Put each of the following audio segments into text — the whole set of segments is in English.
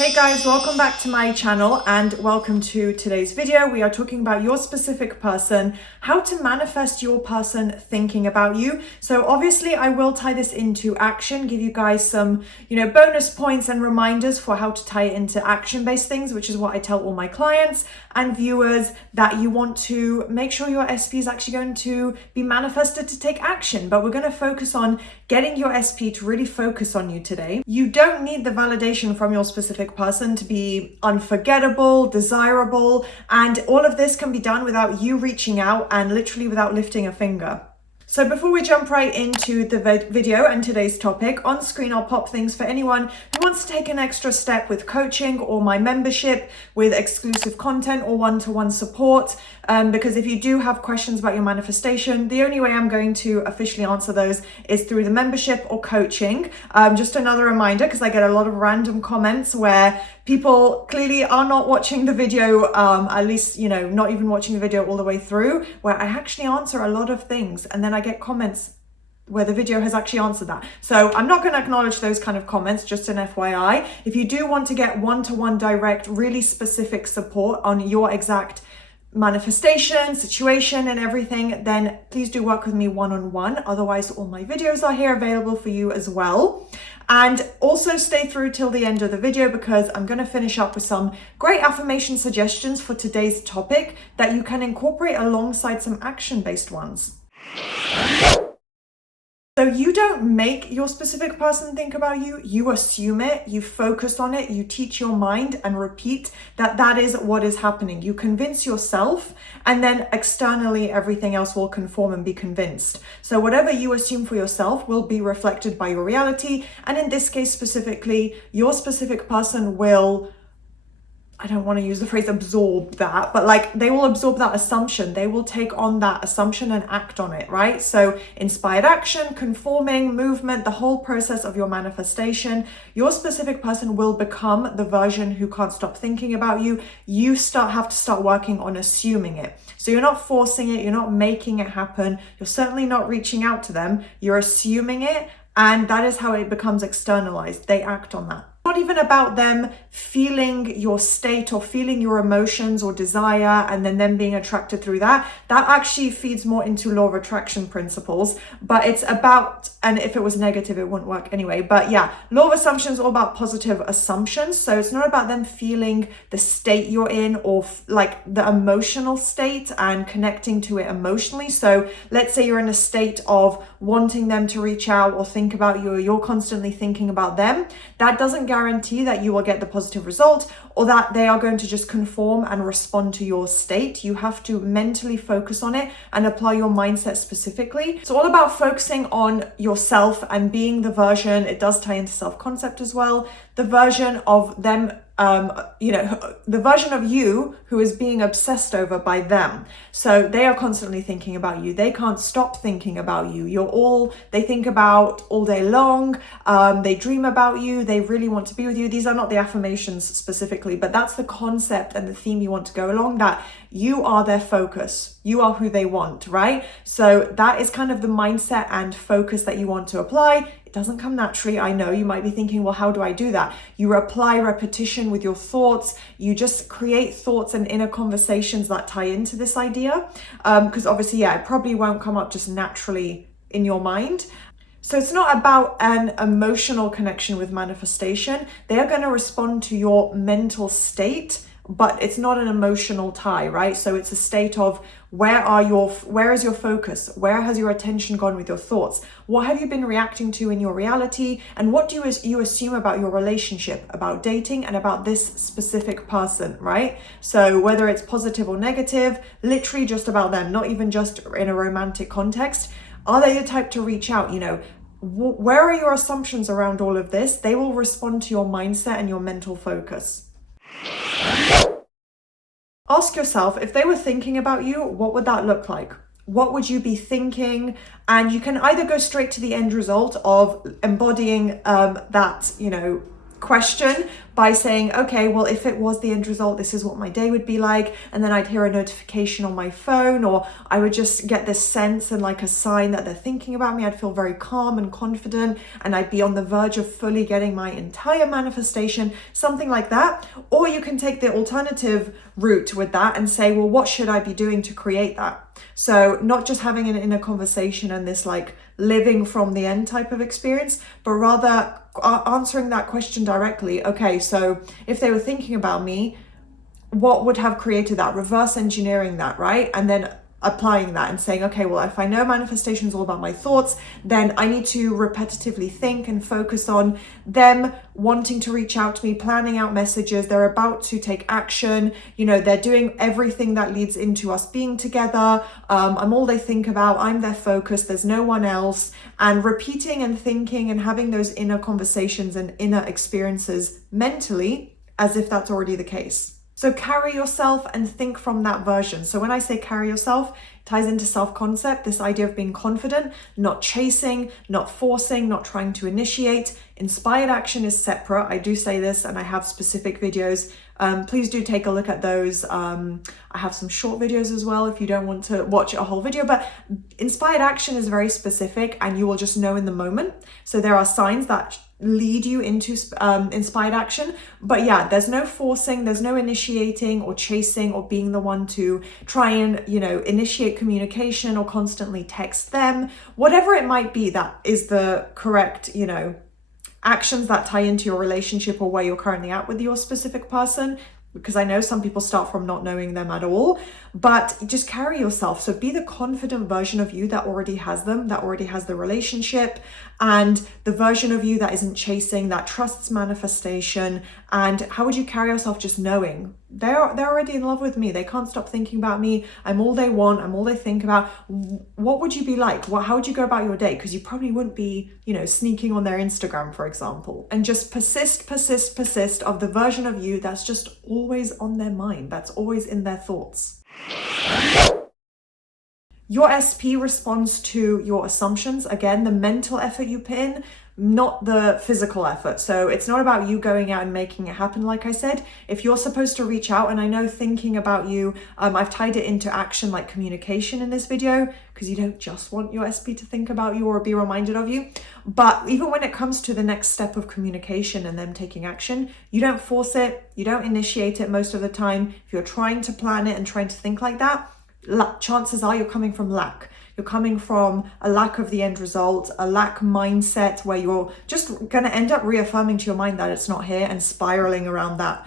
Hey guys, welcome back to my channel and welcome to today's video. We are talking about your specific person, how to manifest your person thinking about you. So obviously I will tie this into action, give you guys some, bonus points and reminders for how to tie it into action-based things, which is what I tell all my clients and viewers, that you want to make sure your SP is actually going to be manifested to take action. But we're going to focus on getting your SP to really focus on you today. You don't need the validation from your specific person to be unforgettable, desirable, and all of this can be done without you reaching out and literally without lifting a finger. So before we jump right into the video and today's topic, on screen I'll pop things for anyone who wants to take an extra step with coaching or my membership with exclusive content or one-to-one support. Because if you do have questions about your manifestation, the only way I'm going to officially answer those is through the membership or coaching. Just another reminder, because I get a lot of random comments where people clearly are not watching the video, at least, not even watching the video all the way through, where I actually answer a lot of things and then I get comments where the video has actually answered that. So I'm not going to acknowledge those kind of comments, just an FYI. If you do want to get one-to-one direct, really specific support on your exact manifestation, situation and everything, then please do work with me one-on-one. Otherwise, all my videos are here available for you as well. And also stay through till the end of the video because I'm going to finish up with some great affirmation suggestions for today's topic that you can incorporate alongside some action-based ones. So you don't make your specific person think about you, you assume it, you focus on it, you teach your mind and repeat that is what is happening. You convince yourself and then externally everything else will conform and be convinced. So whatever you assume for yourself will be reflected by your reality. And in this case specifically, your specific person will, I don't want to use the phrase absorb that, but they will absorb that assumption. They will take on that assumption and act on it, right? So inspired action, conforming, movement, the whole process of your manifestation, your specific person will become the version who can't stop thinking about you. You have to start working on assuming it. So you're not forcing it, you're not making it happen. You're certainly not reaching out to them. You're assuming it, and that is how it becomes externalized. They act on that. Not even about them feeling your state or feeling your emotions or desire and then them being attracted through that. That actually feeds more into law of attraction principles, but it's about, and if it was negative, it wouldn't work anyway. But yeah, law of assumption is all about positive assumptions. So it's not about them feeling the state you're in or the emotional state and connecting to it emotionally. So let's say you're in a state of wanting them to reach out or think about you, or you're constantly thinking about them. That doesn't guarantee that you will get the positive result or that they are going to just conform and respond to your state. You have to mentally focus on it and apply your mindset specifically. It's all about focusing on yourself and being the version, it does tie into self-concept as well, the version of them, the version of you who is being obsessed over by them. So they are constantly thinking about you. They can't stop thinking about you. They think about all day long. They dream about you. They really want to be with you. These are not the affirmations specifically, but that's the concept and the theme you want to go along, that you are their focus. You are who they want, right? So that is kind of the mindset and focus that you want to apply. It doesn't come naturally. I know you might be thinking, well, how do I do that? You apply repetition with your thoughts. You just create thoughts and inner conversations that tie into this idea. Because obviously, it probably won't come up just naturally in your mind. So it's not about an emotional connection with manifestation. They are going to respond to your mental state, but it's not an emotional tie, right? So it's a state of where is your focus? Where has your attention gone with your thoughts? What have you been reacting to in your reality? And what do you assume about your relationship, about dating, and about this specific person, right? So whether it's positive or negative, literally just about them, not even just in a romantic context. Are they the type to reach out? Where are your assumptions around all of this? They will respond to your mindset and your mental focus. Ask yourself, if they were thinking about you, what would that look like? What would you be thinking? And you can either go straight to the end result of embodying that, question, by saying, okay, well, if it was the end result, this is what my day would be like. And then I'd hear a notification on my phone, or I would just get this sense and like a sign that they're thinking about me. I'd feel very calm and confident, and I'd be on the verge of fully getting my entire manifestation, something like that. Or you can take the alternative route with that and say, well, what should I be doing to create that? So not just having an inner conversation and this like living from the end type of experience, but rather answering that question directly. Okay, so if they were thinking about me, what would have created that? Reverse engineering that, right? And then applying that and saying, okay, well, if I know manifestation is all about my thoughts, then I need to repetitively think and focus on them wanting to reach out to me, planning out messages. They're about to take action. You know, they're doing everything that leads into us being together. I'm all they think about. I'm their focus. There's no one else. And repeating and thinking and having those inner conversations and inner experiences mentally as if that's already the case. So carry yourself and think from that version. So when I say carry yourself, it ties into self-concept, this idea of being confident, not chasing, not forcing, not trying to initiate. Inspired action is separate. I do say this, and I have specific videos. Please do take a look at those. I have some short videos as well if you don't want to watch a whole video, but inspired action is very specific and you will just know in the moment. So there are signs that lead you into inspired action, but yeah, there's no forcing, there's no initiating or chasing or being the one to try and, you know, initiate communication or constantly text them, whatever it might be that is the correct, you know, actions that tie into your relationship or where you're currently at with your specific person. Because I know some people start from not knowing them at all, but just carry yourself. So be the confident version of you that already has them, that already has the relationship, and the version of you that isn't chasing, that trusts manifestation. And how would you carry yourself? Just knowing they're already in love with me. They can't stop thinking about me. I'm all they want. I'm all they think about. What would you be like? How would you go about your day? Because you probably wouldn't be, you know, sneaking on their Instagram, for example. And just persist of the version of you that's just always on their mind. That's always in their thoughts. Your SP responds to your assumptions. Again, the mental effort you put in, not the physical effort. So it's not about you going out and making it happen. Like I said, if you're supposed to reach out, and I know thinking about you, I've tied it into action like communication in this video, because you don't just want your SP to think about you or be reminded of you. But even when it comes to the next step of communication and them taking action, you don't force it, you don't initiate it most of the time. If you're trying to plan it and trying to think like that, chances are you're coming from lack. You're coming from a lack of the end result, a lack mindset where you're just going to end up reaffirming to your mind that it's not here and spiraling around that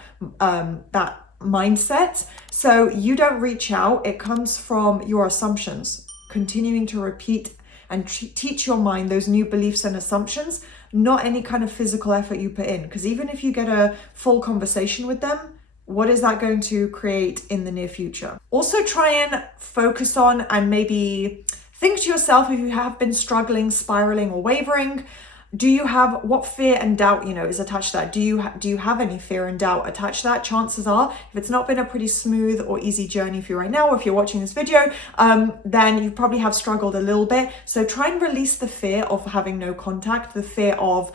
mindset. So you don't reach out. It comes from your assumptions, continuing to repeat and teach your mind those new beliefs and assumptions, not any kind of physical effort you put in. Because even if you get a full conversation with them, what is that going to create in the near future? Also try and focus on and maybe think to yourself, if you have been struggling, spiraling or wavering, what fear and doubt, you know, is attached to that? Do you have any fear and doubt attached to that? Chances are, if it's not been a pretty smooth or easy journey for you right now, or if you're watching this video, then you probably have struggled a little bit. So try and release the fear of having no contact, the fear of,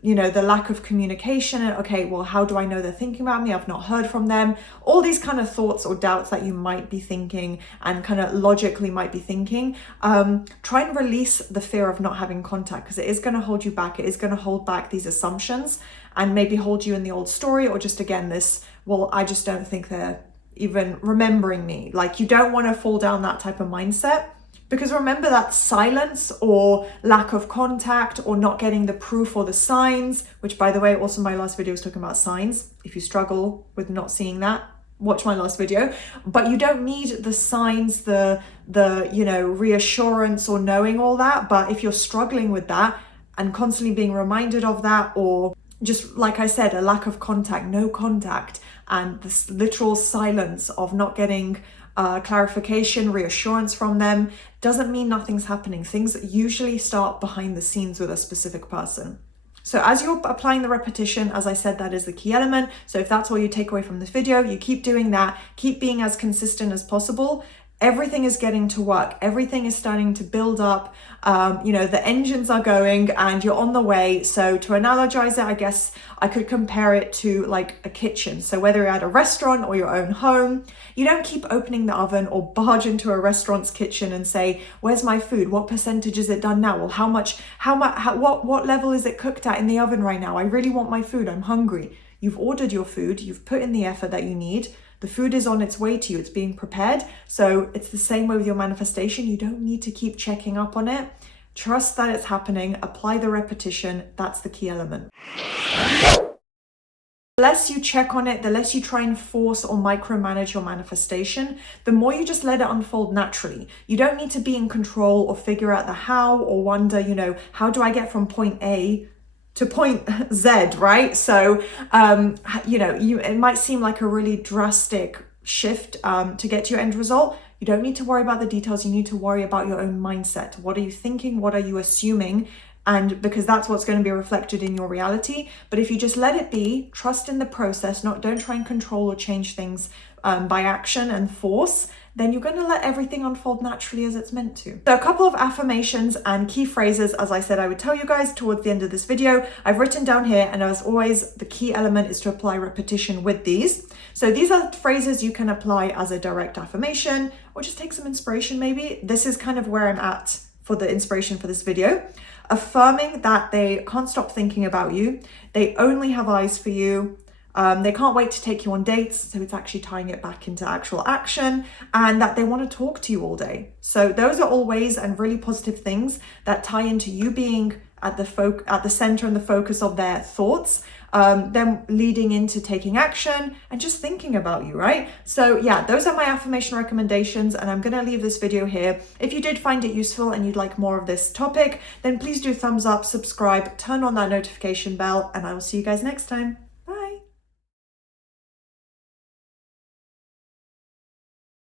you know, the lack of communication and, okay, well, how do I know they're thinking about me? I've not heard from them. All these kind of thoughts or doubts that you might be thinking and kind of logically might be thinking, try and release the fear of not having contact, because it is going to hold you back. It is going to hold back these assumptions and maybe hold you in the old story, or just again, this, well, I just don't think they're even remembering me. Like, you don't want to fall down that type of mindset. Because remember that silence or lack of contact or not getting the proof or the signs, which by the way, also my last video was talking about signs. If you struggle with not seeing that, watch my last video. But you don't need the signs, the you know, reassurance or knowing all that. But if you're struggling with that and constantly being reminded of that, or just like I said, a lack of contact, no contact, and this literal silence of not getting clarification, reassurance from them, doesn't mean nothing's happening. Things usually start behind the scenes with a specific person. So as you're applying the repetition, as I said, that is the key element. So if that's all you take away from this video, you keep doing that, keep being as consistent as possible. everything is getting to work. Everything is starting to build up. The engines are going and you're on the way. So to analogize it, I guess I could compare it to like a kitchen. So whether you're at a restaurant or your own home, you don't keep opening the oven or barge into a restaurant's kitchen and say, where's my food? What percentage is it done now? Well, what level is it cooked at in the oven right now? I really want my food. I'm hungry. You've ordered your food. You've put in the effort that you need. The food is on its way to you. It's being prepared. So it's the same way with your manifestation. You don't need to keep checking up on it. Trust that it's happening. Apply the repetition. That's the key element. The less you check on it, the less you try and force or micromanage your manifestation, the more you just let it unfold naturally. You don't need to be in control or figure out the how or wonder, how do I get from point A to point Z, right? So, it might seem like a really drastic shift to get to your end result. You don't need to worry about the details. You need to worry about your own mindset. What are you thinking? What are you assuming? And because that's what's going to be reflected in your reality. But if you just let it be, trust in the process, don't try and control or change things by action and force, then you're going to let everything unfold naturally as it's meant to. So a couple of affirmations and key phrases, as I said, I would tell you guys towards the end of this video. I've written down here, and as always, the key element is to apply repetition with these. So these are phrases you can apply as a direct affirmation or just take some inspiration maybe. This is kind of where I'm at for the inspiration for this video. Affirming that they can't stop thinking about you. They only have eyes for you. They can't wait to take you on dates. So it's actually tying it back into actual action, and that they want to talk to you all day. So those are all ways and really positive things that tie into you being at the center and the focus of their thoughts, them leading into taking action and just thinking about you, right? So yeah, those are my affirmation recommendations, and I'm gonna leave this video here. If you did find it useful and you'd like more of this topic, then please do thumbs up, subscribe, turn on that notification bell, and I will see you guys next time.